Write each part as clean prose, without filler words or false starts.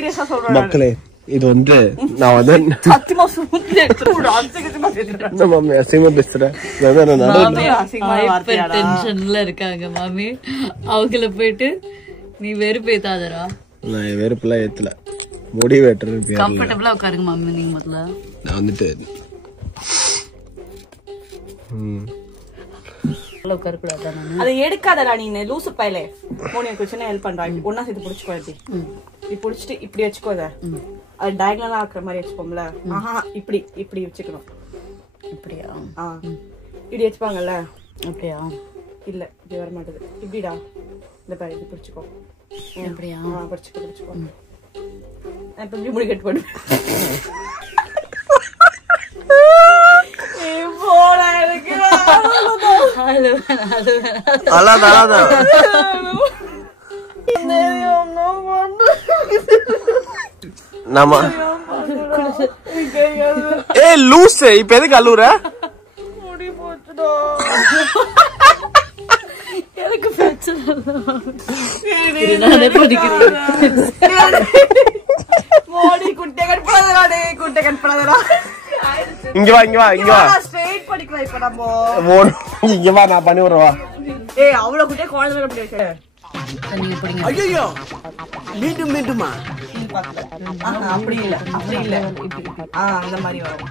சீரியஸா சொல்றேன் மக்களே. இது வந்து நான் வந்து சத்தியமா சும்மா எடுத்துறேன் மாமி அசிங்கமா பேசுறேன். டென்ஷன்ல இருக்காங்க மாமி. அவங்கள போயிட்டு நீ வெறுப்பேத்தாதரா. நான் வெறுப்புலாம் ஏத்தல. முடி வெட்டுறது கம்ஃபர்டபிளா உட்காருங்க மாமி. நீங்க முதல்ல நான் வந்துட்டு உட்கார கூடாது. அதை எடுக்காதடா நீ லூசு பையலே. மோனியா குச்சினா ஹெல்ப் பண்றா. ஒன்னா சேர்த்து புடிச்சுக்கோ. இப்படி புடிச்சிட்டு இப்படி வச்சுக்கோ. அது டயகனலா ஆக்குற மாதிரி வச்சுப்போம்ல. ஆஹா இப்படி இப்படி வச்சுக்கணும். இப்படியா? இப்படி வச்சுப்பாங்கல்ல. அப்படியா? இல்ல இப்படி வர மாட்டேது. இப்படிடா இந்த பாரு இப்படி புடிச்சுக்கோ. அப்படியா? புடிச்சுக்கோ புடிச்சுக்கோ. இப்ப இப்படி முடி கட் பண்ணு. லூசு இப்ப எதுக்கு அழுவுற? எனக்கு பிரச்சனை இங்க வா இங்க வா இங்க வா. ஸ்ட்ரைட் பண்ணிக்கலாம் இப்ப நம்ம. இங்க வா நான் பண்ணி விடுறேன். ஏய் அவ்வளவு குட்டியா குழந்தை அப்படி வச்ச. ஐயோ மீண்டும் மீண்டுமா? அப்படி இல்ல அப்படி இல்ல. அந்த மாதிரி வரும்.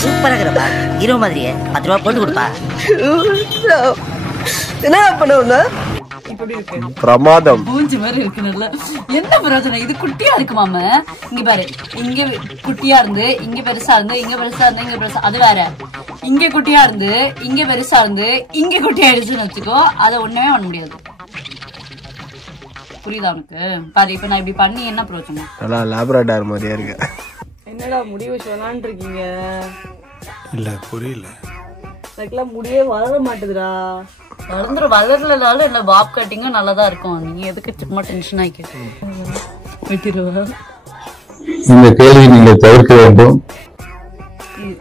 சூப்பரா இருக்கிறப்பா. ஹீரோ மாதிரியே 10 ரூபா போட்டு கொடுப்பா. என்ன பண்ணுவ? இப்படி இருக்கு. பிரமாதம். பூஞ்சி மாதிரி இருக்கு. நல்லா என்ன பிரயோஜனம்? இது குட்டியா இருக்கு மாமா. இங்க பாரு. இங்க குட்டியா இருந்து இங்க பெருசா இருந்து இங்க பெருசா இருந்து இங்க பெருசா. அது வேற. இங்க குட்டியா இருந்து இங்க பெருசா இருந்து இங்க குட்டியா ஆயிடுச்சுன்னு வச்சுக்கோ. அதை ஒண்ணுமே பண்ண முடியாது. புரியுதா உனக்கு? பாரு இப்ப நான் இப்படி பண்ணி என்ன பிரயோஜனம்? நல்லா லேப்ரடார் மாதிரியா இருக்கு. என்னடா முடி வச்சு விளாண்டு இருக்கீங்க? இல்ல புரியல. எனக்குலாம் முடியே வளர மாட்டேதுடா. வளரலனாலும் என்ன பாப் கட்டிங்கும் நல்லாதான் இருக்கும். நீங்க எதுக்கு சும்மா டென்ஷன் ஆகிக்க? வெட்டிடுவா. இந்த கேள்வி நீங்க தவிர்க்க வேண்டும்.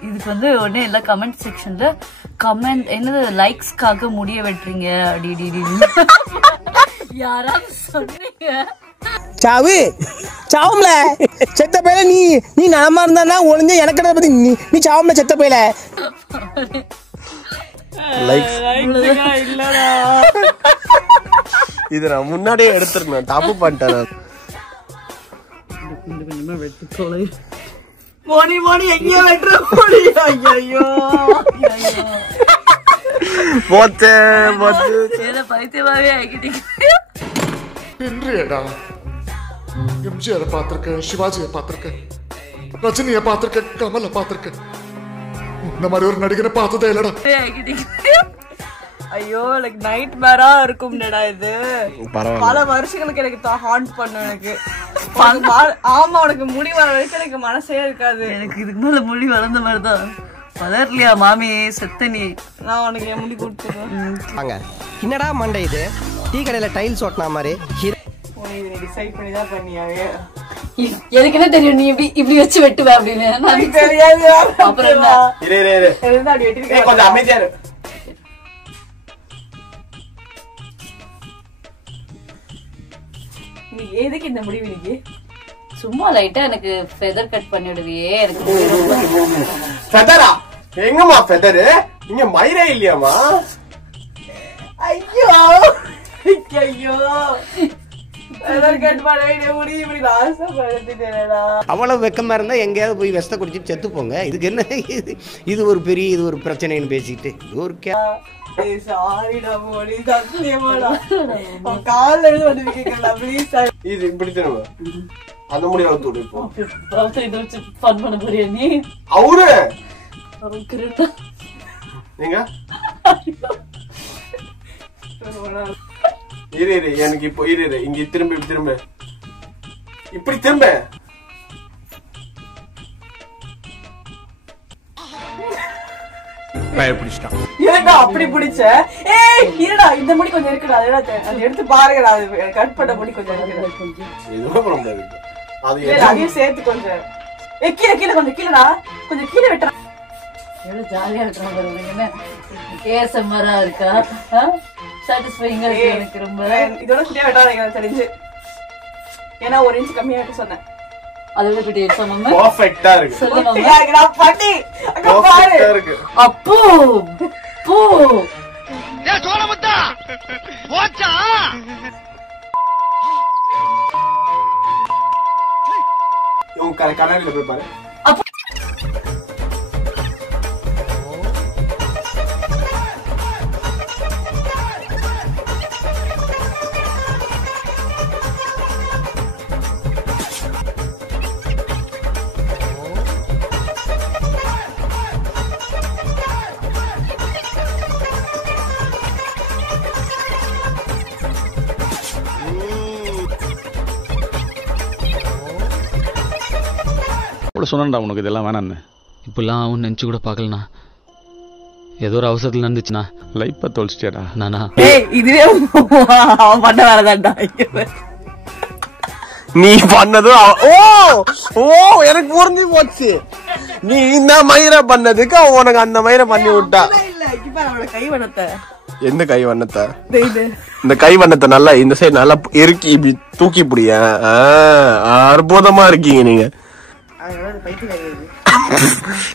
இதுக்கு வந்து உடனே எல்லா கமெண்ட் செக்ஷன்ல கமெண்ட் என்னது லைக்ஸ்க்காக முடிய வெட்டுறீங்க அப்படி யாராவது சொன்னீங்க? சாவு சாவும்ல செத்த பையில நீ நலமா இருந்தா ஒளிஞ்ச எனக்கு பத்தி நீ சாவும்ல செத்த பையில. இது நான் முன்னாடியே எடுத்துருந்தேன். தப்பு பண்ணிட்டேன். மோனி மோனி எங்கேயோ வெட்டுற மோனி. ஐயோ போச்சே போச்சு. பைத்தியமாவே ஆகிட்டீங்க. எம்ஜிஆரை பார்த்திருக்கேன், சிவாஜியை பார்த்திருக்கேன், ரஜினியை பார்த்திருக்கேன், கமலை பார்த்திருக்கேன். இந்த மாதிரி ஒரு நடிகரை பார்த்ததே இல்லடா. ஐயோ எனக்கு நைட் மேரா இருக்கும்டா இது. பல வருஷங்களுக்கு எனக்கு ஹாண்ட் பண்ணும். எனக்கு ஆமா உனக்கு முடி வர வரைக்கும் எனக்கு மனசே இருக்காது. எனக்கு இதுக்கு மேல முடி வளர்ந்த மாதிரிதான். வளரலையா மாமி? செத்த நீ. நான் உனக்கு என் முடி கொடுத்துருவேன். என்னடா மண்டை இது? டீ கடையில டைல்ஸ் ஓட்டினா மாதிரி. டிசைட் பண்ணி தான் பண்ணியாவே. எனக்கு என்ன தெரியும் நீ இப்படி வச்சு வெட்டுவ அப்படின்னு? தெரியாது. அப்புறம் என்ன கொஞ்சம் அமைதியா இரு. எதுக்கு இந்த முடிவு? இன்னைக்கு சும்மா லைட்டா எனக்கு ஃபெதர் கட் பண்ணி விடுவியே. எனக்கு ஃபெதரா? எங்கம்மா ஃபெதரு? இங்க மயிரே இல்லையாமா? ஐயோ ஐயோ அவ்வளவு வெக்கமா இருந்தா எங்கேயாவது போய் விஷத்தை குடிச்சிட்டு செத்து போங்க. இதுக்கு என்ன இது ஒரு பெரிய இது ஒரு பிரச்சனைன்னு பேசிட்டு ஒரு இது இப்படி திரும்ப அந்த முடி வளர்த்து விடு. நீ அவரு நீங்க இரு இரு எனக்கு இப்போ இரு இரு இங்க திரும்ப திரும்ப இப்படி திரும்ப. அப்படி பிடிச்ச இருடா. இந்த முடி கொஞ்சம் இருக்குடா. அது எடுத்து பாருங்கடா. அது கட் பண்ண முடி கொஞ்சம் இருக்கு. அதையும் சேர்த்து கொஞ்சம் கீழே கீழே கொஞ்சம் கீழடா. கொஞ்சம் கீழே வெட்டுறா. எவ்வளவு ஜாலியா இருக்கிற பாருங்க. என்ன ஏஎஸ்எம்ஆரா இருக்கா? சாட்டிஸ்ஃபைங்கா இருக்கு எனக்கு ரொம்ப. இதோட குட்டியா வெட்டாதீங்க தெரிஞ்சு. ஏன்னா 1 இன்ச் கம்மியா இருக்கு சொன்னேன். அதோட குட்டியா சொன்னோம். பெர்ஃபெக்ட்டா இருக்கு. சொல்லுங்க நான் பண்ணி அங்க பாரு. பெர்ஃபெக்ட்டா இருக்கு. அப்போ போ ஏ சோளமுத்தா போச்சா உன் கண்ணாடியில போய் பாரு. சொன்னா உனக்கு இதெல்லாம் வேணான்னு இப்பெல்லாம் அவன் நினைச்சு கூட பாக்கலண்ணா. ஏதோ ஒரு அவசரத்துல நடந்துச்சுண்ணா. லைஃப்பா தொலைச்சிட்டியாடா நானா. இதுவே அவன் பண்ண வேறதான்டா. நீ பண்ணதும் ஓ எனக்கு புரிஞ்சு போச்சு. நீ இந்த மயிரை பண்ணதுக்கு அவன் உனக்கு அந்த மயிரை பண்ணி விட்டா. அவனோட கை வண்ணத்தை. எந்த கை வண்ணத்தை? இது இந்த கை வண்ணத்தை நல்லா இந்த சைடு நல்லா இறுக்கி இப்படி தூக்கி பிடிய. அற்புதமா இருக்கீங்க நீங்க.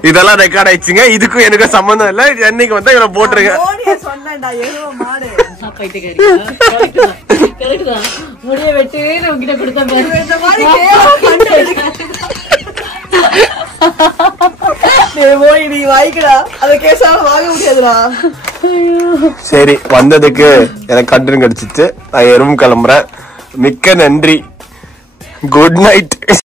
இதெல்லாம் ரெக்கார்ட் ஆயிடுச்சுங்க. இதுக்கும் எனக்கும் சம்பந்தம் இல்ல. என்னைக்கு வந்தா இவரை போட்டுருங்க. முடிய வெட்டு உங்ககிட்ட கொடுத்த சரி வந்ததுக்கு எனக்கு கண்டு கிடைச்சிச்சு. நான் எறும்பு கிளம்புறேன். மிக்க நன்றி. Good night.